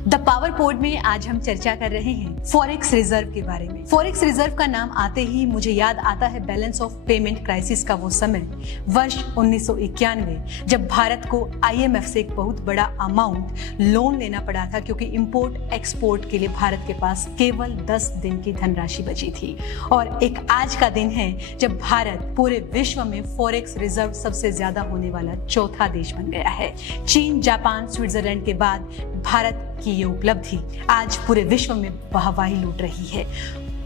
The power पोड में आज हम चर्चा कर रहे हैं फॉरेक्स रिजर्व के बारे में। फॉरेक्स रिजर्व का नाम आते ही मुझे याद आता है बैलेंस ऑफ पेमेंट क्राइसिस का वो समय, वर्ष 1991, जब भारत को IMF से एक बहुत बड़ा अमाउंट लोन लेना पड़ा था क्योंकि इंपोर्ट एक्सपोर्ट के लिए भारत के पास केवल 10 दिन की धनराशि बची थी। और एक आज का दिन है जब भारत पूरे विश्व में फॉरेक्स रिजर्व सबसे ज्यादा होने वाला चौथा देश बन गया है। चीन, जापान, स्विट्जरलैंड के बाद भारत की ये उपलब्धि आज पूरे विश्व में वाहवाही लूट रही है।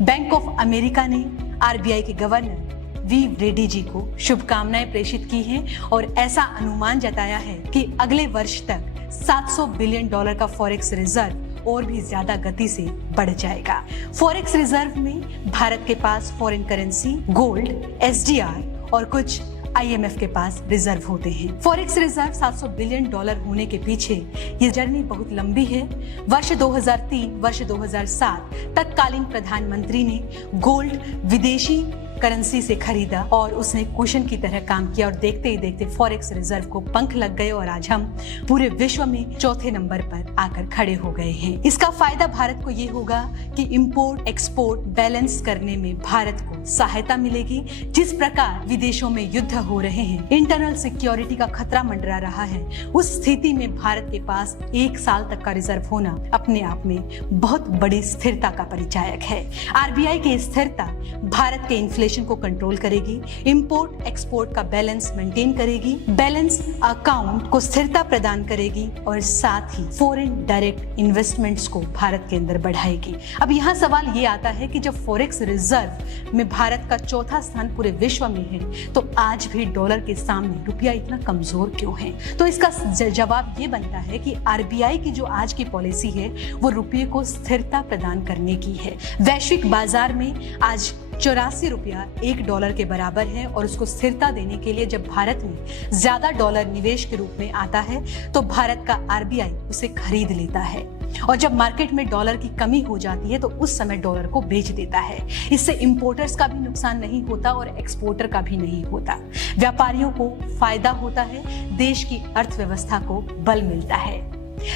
बैंक ऑफ अमेरिका ने RBI के गवर्नर V. रेड्डी जी को शुभकामनाएं प्रेषित की हैं और ऐसा अनुमान जताया है कि अगले वर्ष तक $700 बिलियन का फॉरेक्स रिजर्व और भी ज्यादा गति से बढ़ जाएगा। फॉरेक्स रिजर्व में भारत के पास फॉरेन करेंसी, गोल्ड, SDR और कुछ IMF के पास रिजर्व होते हैं। फॉरेक्स रिजर्व $700 बिलियन होने के पीछे ये जर्नी बहुत लंबी है। वर्ष 2003, वर्ष 2007 तत्कालीन प्रधानमंत्री ने गोल्ड विदेशी करेंसी से खरीदा और उसने कुशन की तरह काम किया और देखते ही देखते फॉरेक्स रिजर्व को पंख लग गए और आज हम पूरे विश्व में चौथे नंबर पर आकर खड़े हो गए हैं। इसका फायदा भारत को ये होगा कि इंपोर्ट एक्सपोर्ट बैलेंस करने में भारत को सहायता मिलेगी। जिस प्रकार विदेशों में युद्ध हो रहे हैं, इंटरनल सिक्योरिटी का खतरा मंडरा रहा है, उस स्थिति में भारत के पास 1 साल तक का रिजर्व होना अपने आप में बहुत बड़ी स्थिरता का परिचायक है। RBI की स्थिरता भारत के इन्फ्लेशन को कंट्रोल करेगी, इंपोर्ट एक्सपोर्ट का बैलेंस मेंटेन करेगी, बैलेंस अकाउंट को स्थिरता प्रदान करेगी और साथ ही फॉरेन डायरेक्ट इन्वेस्टमेंट्स को भारत के अंदर बढ़ाएगी। अब यहाँ सवाल ये आता है कि जब फॉरेक्स रिजर्व में भारत का चौथा स्थान पूरे विश्व में है तो आज भी डॉलर के सामने रुपया इतना कमजोर क्यों है? तो इसका जवाब ये बनता है कि RBI की जो आज की पॉलिसी है वो रुपये को स्थिरता प्रदान करने की है। वैश्विक बाजार में आज 84 रुपया $1 के बराबर है और उसको स्थिरता देने के लिए जब भारत में ज्यादा डॉलर निवेश के रूप में आता है तो भारत का RBI उसे खरीद लेता है और जब मार्केट में डॉलर की कमी हो जाती है तो उस समय डॉलर को बेच देता है। इससे इंपोर्टर्स का भी नुकसान नहीं होता और एक्सपोर्टर का भी नहीं होता। व्यापारियों को फायदा होता है, देश की अर्थव्यवस्था को बल मिलता है।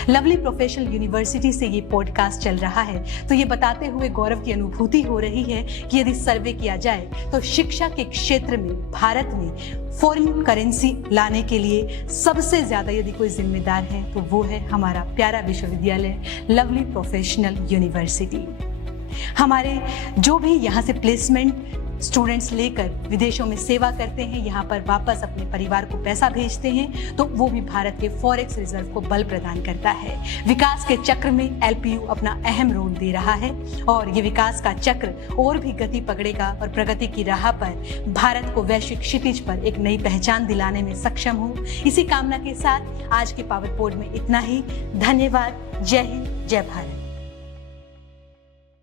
लवली प्रोफेशनल यूनिवर्सिटी से ये पॉडकास्ट चल रहा है तो ये बताते हुए गौरव की अनुभूति हो रही है कि यदि सर्वे किया जाए तो शिक्षा के क्षेत्र में भारत में फॉरेन करेंसी लाने के लिए सबसे ज्यादा यदि कोई जिम्मेदार है तो वो है हमारा प्यारा विश्वविद्यालय लवली प्रोफेशनल यूनिवर्सिटी। हमारे जो भी यहाँ से प्लेसमेंट स्टूडेंट्स लेकर विदेशों में सेवा करते हैं, यहाँ पर वापस अपने परिवार को पैसा भेजते हैं तो वो भी भारत के फॉरेक्स रिजर्व को बल प्रदान करता है। विकास के चक्र में LPU अपना अहम रोल दे रहा है और ये विकास का चक्र और भी गति पकड़ेगा और प्रगति की राह पर भारत को वैश्विक क्षितिज पर एक नई पहचान दिलाने में सक्षम हो। इसी कामना के साथ आज के पावर पोड में इतना ही। धन्यवाद। जय हिंद, जय भारत।